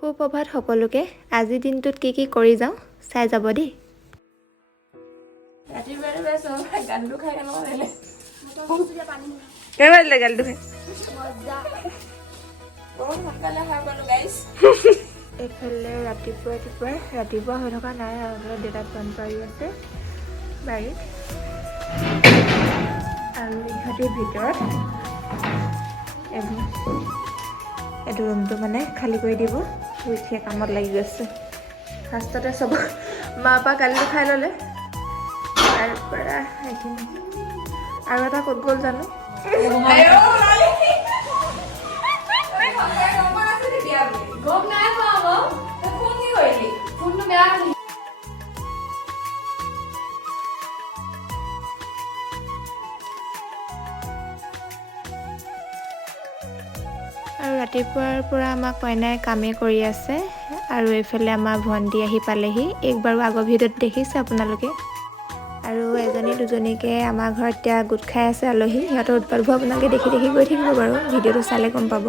সুপ্ৰভাত সকলোকে। আজিৰ দিনটোত কি কৰি যাওঁ চাই যাব দেই। গানটো খাই গালটো খাই এইফালে ৰাতিপুৱা হৈ থকা নাই আৰু দেউতাক ফোন কৰি আছে বাৰীত আৰু ইহঁতিৰ ভিতৰত এইটো ৰুমটো মানে খালী কৰি দিব। উঠিয়ে কামত লাগি গৈছে। ফাৰ্ষ্টতে চব মাৰ পৰা গালিটো খাই ল'লে, তাৰপৰা এইখিনি আৰু এটা ক'ত গ'ল জানো। আৰু ৰাতিপুৱাৰ পৰা আমাক কইনাই কামেই কৰি আছে আৰু এইফালে আমাৰ ভণ্টি আহি পালেহি। একবাৰো আগৰ ভিডিঅ'ত দেখিছে আপোনালোকে। আৰু এজনী দুজনীকে আমাৰ ঘৰত এতিয়া গোট খাই আছে আলহী। সিহঁতৰ উৎপাতবোৰ আপোনালোকে দেখি গৈ থাকিব বাৰু, ভিডিঅ'টো চালে গম পাব।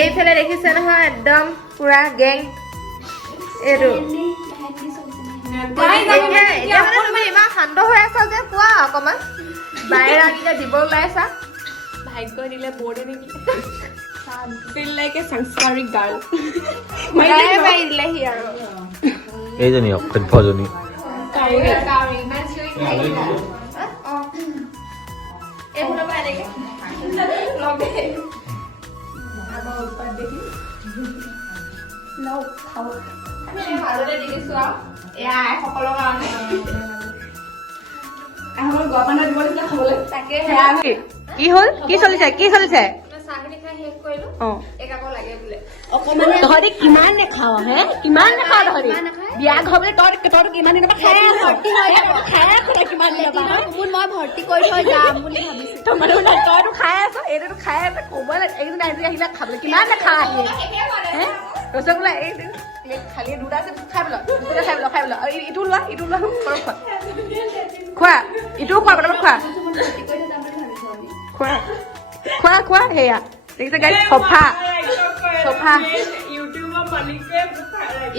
এইফালে দেখিছে নহয়, একদম পুৰা গেং। এইটো এতিয়া মানে তুমি ইমান শান্ত হৈ আছা যে, কোৱা অকমান বাহিৰা দিলে দিব ওলাইছা। ভাগ্য দিলে বৰ্ডে নেকি? Feel like a সংস্কাৰিক গাৰ্ল। মাৰি দিলেহি আৰু এইজনী অসভ্যজনী কি হ'ল? কি চলিছে? তহঁতি কিমান নেখাৱ হে? কিমান নেখাৱ তহঁতি? বিয়া ঘৰ বোলে তহঁতো কিমান দিনৰ পৰা খাই আছ? কিমান দিনৰ পৰা মই ভৰ্তি কৰি থৈ যাম বুলি ভাবিছো। তইতো খাই আছ, এইটোতো খাই আছ, ক'ব লাগে এইকেইদিন আজি আহিলে খাবলৈ কিমান নেখা আহি ৰসগোল্লা এই খালি দুটা আছে, খাই পেলা আৰু ইটো লোৱা খোৱা, ইটোও খোৱা পটাপট খোৱা সেয়া দেখিছে গাইজ, চফা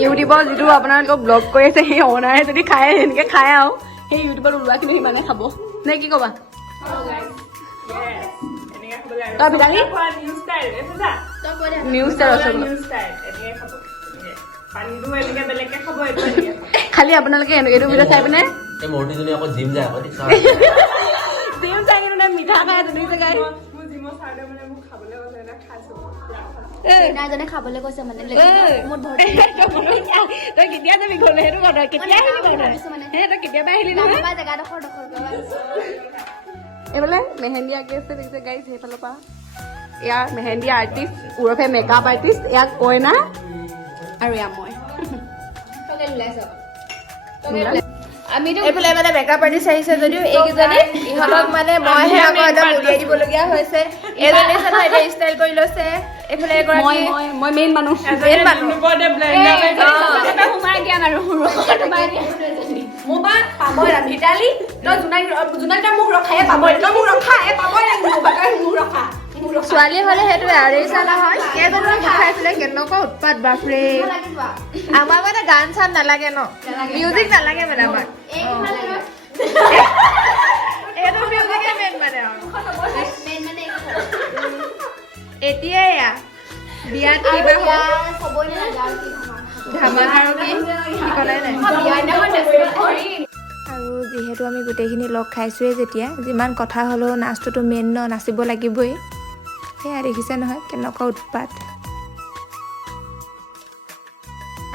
ইউটিউবত যিটো আপোনালোকক ব্লগ কৰি আছে সেই অনাৰে যদি খাই সেনেকে খাই আৰু সেই ইউটিউবত ওলোৱা কিন্তু সিমানে খাব নে কি কবা? তই বিলাহী নিউজ খালি আপোনালোকে এইটো ভিডিঅ' চাই পিনে জিম চাই কিনে মিঠা খাই ধুনীয়া গাই খাবলৈ কৈছে মানে তই কেতিয়া যাবি ঘৰলৈ? সেইটো কথা কেতিয়া আহিলি ঘৰলৈ? তই কেতিয়াবা আহিলি নহয়? এইফালে মেহেন্দী আঁকি আছে দেখিছে গাইজ, সেইফালৰ পৰা ইয়াৰ মেহেন্দী আৰ্টিষ্ট ওৰফে মেকআপ আৰ্টিষ্ট, ইয়াক কইনা আৰু এয়া মই। এইফালে মানে মেকআপ আৰ্টিষ্ট আহিছে যদিও এইকেইজনী ইহঁতক মানে মইহে আকৌ একদম উলিয়াই দিবলগীয়া হৈছে। এজনী এতিয়া ষ্টাইল কৰি লৈছে, এইফালে এগৰাকী মই মেইন মানুহ সোমাই দিয়া আৰু মোৰ পৰা পাবই ভিটালি তই জোনাক মোক ৰখাই পাবই, তই মোক ৰখা পাবই মোক ৰখা। ছোৱালী হলে সেইটোৱে আৰু দেখিছা নহয় কেইজনী দেখাইছিলে কেনেকুৱা উৎপাত বাপৰে। আমাক মানে গান চান নালাগে ন, মিউজিক নালাগে মানে আমাক, এইটো মিউজিকে মেইন মানে আৰু এতিয়া এয়া বিয়াত কিবা ধামাকা আৰু কি ঠিকনাই নাই। আৰু যিহেতু আমি গোটেইখিনি লগ খাইছোৱেই যেতিয়া, যিমান কথা হ'লেও নাচটোতো মেইন ন, নাচিব লাগিবই। সেয়া দেখিছে নহয় কেনেকুৱা উৎপাত।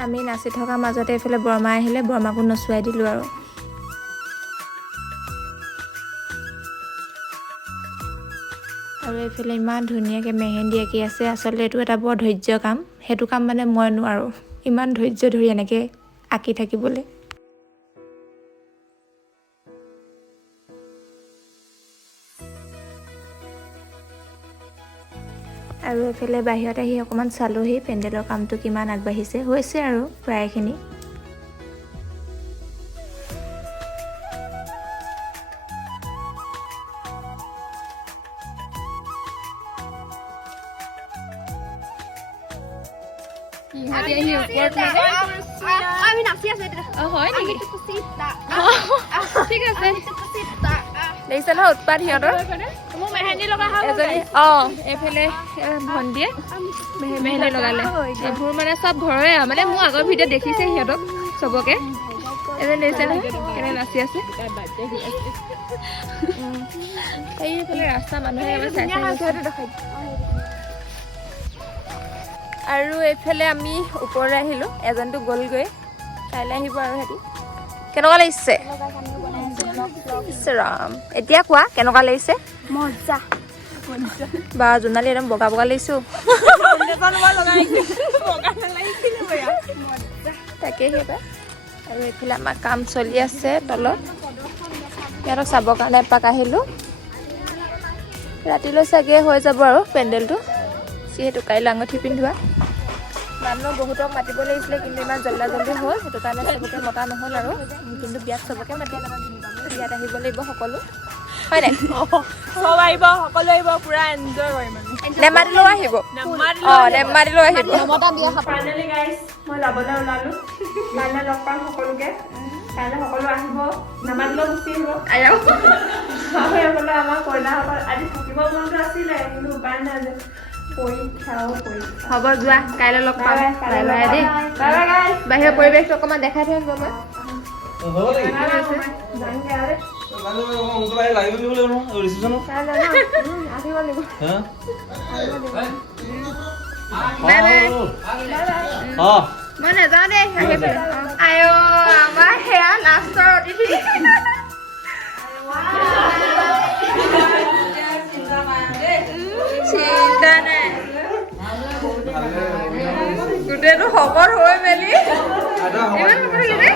আমি নাচি থকাৰ মাজতে এইফালে বৰমা আহিলে, বৰমাকো নচুৱাই দিলোঁ আৰু এইফালে ইমান ধুনীয়াকৈ মেহেন্দি আঁকি আছে। আচলতে এইটো এটা বৰ ধৈৰ্য কাম। সেইটো কাম মানে মই নোৱাৰোঁ, ইমান ধৈৰ্য ধৰি এনেকৈ আঁকি থাকিবলৈ। আৰু এইফালে বাহিৰত আহি অকণমান চালোহি পেণ্ডেলৰ কামটো কিমান আগবাঢ়িছে, হৈছে আৰু প্ৰায়খিনি। আমি নাচি আছো হয় নেকি? ঠিক আছে। দেখিছে নহয় উৎপাত সিহঁতৰ। মোৰ মেহেন্দি লগা এজনী এইফালে ভণ্টিয়ে মেহেন্দি লগালে। এইবোৰ মানে চব ঘৰৰে আৰু মানে মোৰ আগৰ ভিডিঅ'ত দেখিছে সিহঁতক চবকে। এজনী দেখিছে নহয় কেনে নাচি আছে। এইফালে ৰাস্তা মানুহে চাই আৰু এইফালে আমি ওপৰলৈ আহিলোঁ, এজনটো গ'লগৈ, কাইলৈ আহিব আৰু সেইটো। কেনেকুৱা লাগিছে? ৰাম এতিয়া কোৱা কেনেকুৱা লাগিছে? মজা। বা জোনালী একদম বগা বগা লাগিছোঁ। তাকেই সেইবাৰ। আৰু এইফালে আমাৰ কাম চলি আছে তলত, সিহঁতক চাবৰ কাৰণে এপাক আহিলোঁ। ৰাতিলৈ চাগে হৈ যাব আৰু পেণ্ডেলটো, যিহেতু কাইলৈ আঙুঠি পিন্ধোৱা। মানুহ বহুতক মাতিব লাগিছিলে কিন্তু ইমান জল্দা জল্দি হ'ল, সেইটো কাৰণে চবকে মতা নহ'ল আৰু। কিন্তু বিয়াত চবকে মাতিম, বিয়াত আহিব লাগিব সকলো, হয় নাই? চব আহিব, সকলো আহিব, পুৰা এনজয় কৰিম আমি। নেমাতিলেও আহিব, নেমাতিলেও আহিব। ফাইনেলি গাইজ মই যাবলৈ ওলালোঁ। কাইলৈ লগ পাম সকলোকে। কাইলৈ সকলো আহিব, নামাতিলেও গুচি আহিব। সকলো আমাৰ কইনাসকল আজি থাকিব মনটো আছিলে কিন্তু উপায় নাই যে হ'ব যোৱা, কাইলৈ লগ পাম। বাই বাই দেই। বাহিৰৰ পৰিৱেশটো অকণমান দেখাই থৈ আহিব মই। মই নাযাওঁ দেই আহিবলৈ। আই আমাৰ সেয়া লাষ্টৰ অতিথি। চিন্তা নাই, গোটেইটো শকত হৈ মেলি ইমান নকৰিলে।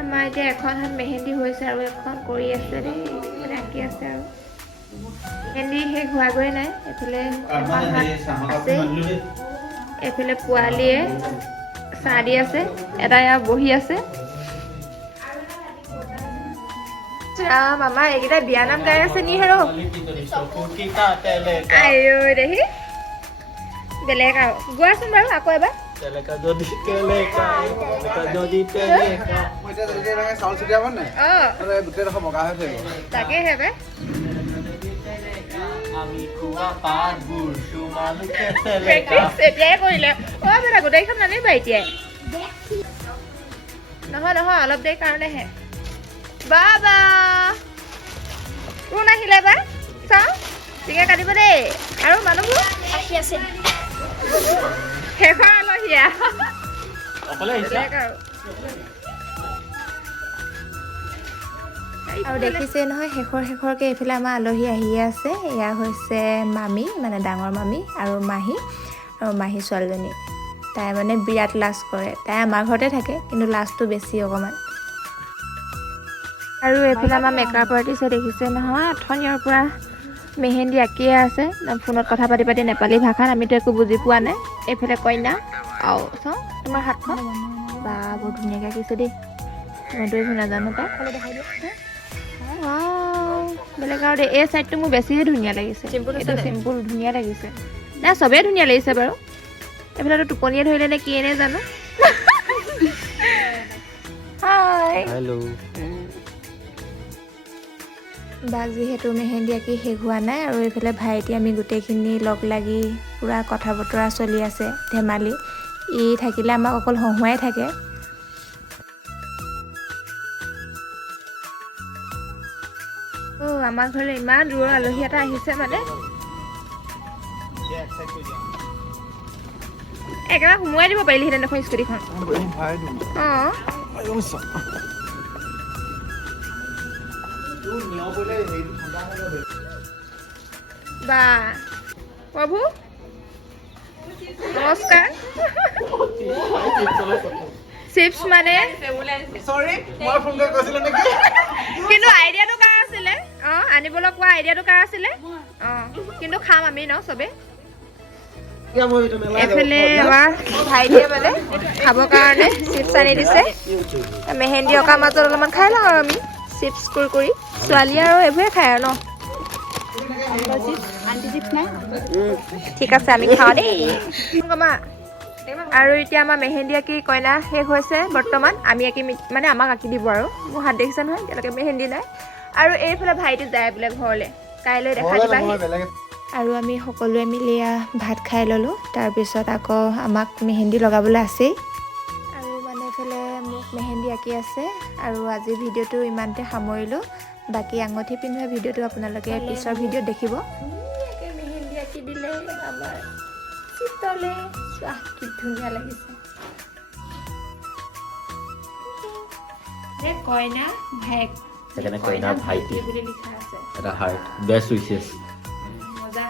আমাৰ এতিয়া এখন হাত মেহেন্দি হৈছে আৰু এখন কৰি আছে দেই, মানে আঁকি আছে আৰু মেহেন্দি শেষ হোৱাগৈ নাই। এইফালে এখন হাত আছে, এইফালে পোৱালীয়ে চাহ দি আছে, এটা ইয়াত বহি আছে। ৰাম আমাৰ এইকেইটা বিয়ানাম গাই আছে নি হেৰ। আইঐ দেহি বেলেগ আৰু গোৱাচোন বাৰু আকৌ এবাৰ। তাকেহে বে এতিয়াই কৰিলে বেটা গোটেইখন নানিবা এতিয়াই। নহয় নহয় অলপ দেৰি কাৰণেহে। বাবা কোন আহিলে বা চাওঁ, টিকে কাটিব দেই। আৰু মানুহবোৰ আহি আছে, শেষৰ আলহীয়া আৰু দেখিছে নহয় শেষৰকৈ এইফালে আমাৰ আলহী আহিয়ে আছে। এয়া হৈছে মামী, মানে ডাঙৰ মামী, আৰু মাহী ছোৱালীজনী। তাই মানে বিৰাট লাজ কৰে। তাই আমাৰ ঘৰতে থাকে কিন্তু লাজটো বেছি অকণমান। আৰু এইফালে আমাৰ মেকআপ আৰ্টিষ্টে দেখিছে নহয় অথনিৰ পৰা মেহেন্দি আঁকিয়ে আছে, ফোনত কথা পাতি পাতি নেপালী ভাষাত, আমিতো একো বুজি পোৱা নাই। এইফালে কইনা আৰু চাওঁ তোমাৰ হাতখন, বা বৰ ধুনীয়াকৈ আঁকিছে দেই, মইতো এইবোৰ নাজানো পাই। বেলেগ আৰু দেই, এই চাইডটো মোৰ বেছিহে ধুনীয়া লাগিছে, এইটো চিম্পুল ধুনীয়া লাগিছে। নাই চবেই ধুনীয়া লাগিছে বাৰু। এইফালেতো টোপনিয়ে ধৰিলে নে কি এনে জানো। হাই বাক যিহেতু মেহেন্দি আঁকি শেষ হোৱা নাই, আৰু এইফালে ভাইটি আমি গোটেইখিনি লগ লাগি পূৰা কথা বতৰা চলি আছে, ধেমালি। ই থাকিলে আমাক অকল হহুৱাই থাকে। আমাৰ ঘৰলৈ ইমান দূৰৰ আলহী এটা আহিছে, মানে একেবাৰে সোমোৱাই দিব পাৰিলিহেঁতেন দেখোন স্কুটিখন। অঁ বা প্ৰভু নমস্কাৰ চিপছ মানে কিন্তু আইডিয়াটো কাৰ আছিলে আনিবলৈ কোৱা আইডিয়াটো কাৰ আছিলে কিন্তু খাম আমি ন চবে এফালে আমাৰ ভাইটিয়ে মানে খাবৰ কাৰণে চিপছ আনি দিছে মেহেন্দি অকাৰ মাজত অলপমান খাই লওঁ আৰু আমি চিপছ কুৰকুৰি ছোৱালী আৰু এইবোৰে খায় আৰু ন ঠিক আছে আমি খাওঁ দেই আৰু এতিয়া আমাৰ মেহেন্দি আঁকি কইনা শেষ হৈছে বৰ্তমান আমি আঁকি মানে আমাক আঁকি দিব আৰু মোৰ হাত দেখিছে নহয় এতিয়ালৈকে মেহেন্দি নাই আৰু এইফালে ভাইটি যায় বোলে ঘৰলৈ কাইলৈ দেখা দিবাহি আৰু আমি সকলোৱে মিলি ভাত খাই ল'লোঁ তাৰপিছত আকৌ আমাক মেহেন্দি লগাবলৈ আছেই আৰু মানে এইফালে মোক মেহেন্দি আঁকি আছে আৰু আজি ভিডিঅ'টো ইমানতে সামৰিলোঁ বাকী আঙুঠি পিন্ধোৱা ভিডিঅ'টো আপোনালোকে পিছৰ ভিডিঅ'ত দেখিব মেহেন্দি আঁকি দিলে আমাৰ চিতলে চোৱা কি ধুনীয়া লাগিছে কইনা ভাইক সেইকাৰণে কইনা ভাইটি বুলি লিখা আছে এটা হাৰ্ট বেষ্ট উইচেছ মজা